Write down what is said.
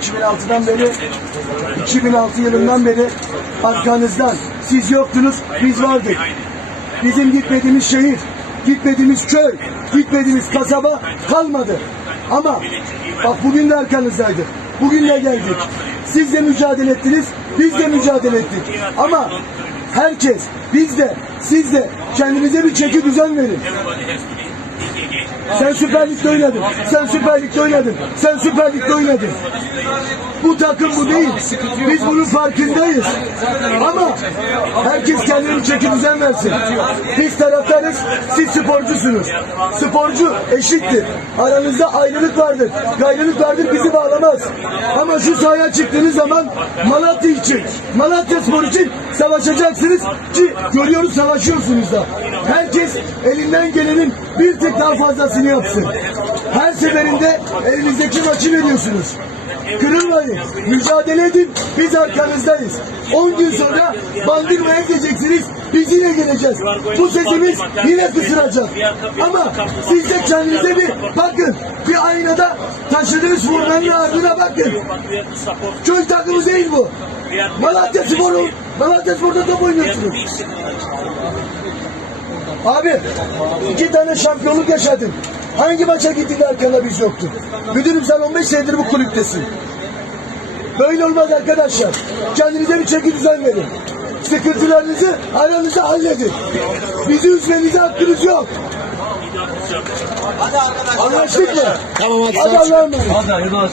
2006'dan beri 2006 yılından beri arkanızdan. Siz yoktunuz, biz vardık. Bizim gitmediğimiz şehir, gitmediğimiz köy, gitmediğimiz kasaba kalmadı. Ama bak bugün de arkanızdaydık. Bugün de geldik. Siz de mücadele ettiniz, biz de mücadele ettik. Ama herkes, biz de, siz de kendinize bir çeki düzen verin. Sen Süper Lig'de oynadın. Sen Süper Lig'de oynadın. Sen Süper Lig'de oynadın. Bu takım bu değil. Biz bunun farkındayız. Ama herkes kendine bir çeki versin. Biz taraftarız, siz sporcusunuz. Sporcu eşittir. Aranızda ayrılık vardır. Gayrılık vardır bizi bağlamaz. Ama şu sahaya çıktığınız zaman Malatya için, Malatya Spor için savaşacaksınız ki görüyoruz savaşıyorsunuz da. Herkes elinden gelenin bir tık daha fazlasını yapsın. Her seferinde elinizdeki maçı veriyorsunuz. Kırılmayın, mücadele edin, biz arkanızdayız. 10 gün sonra bandırmaya geleceksiniz, biz yine geleceğiz. Bu sesimiz yine kısıracak. Ama siz de kendinize bir bakın, bir aynada taşıdığınız formanın ardına bakın. Köy takımı değil bu. Malatya Spor'u, Malatya Spor'da top oynuyorsunuz. Abi iki tane şampiyonluk yaşadın. Hangi maça gittin de arkanda biz yoktu? Müdürüm sen 15 senedir bu kulüptesin. Böyle olmaz arkadaşlar. Kendinize bir çeki düzen verin. Sıkıntılarınızı aranızda halledin. Bizi üzmenize hakkınız yok. Anlaştık mı? Tamam hadi. Hadi Allah'a emanet.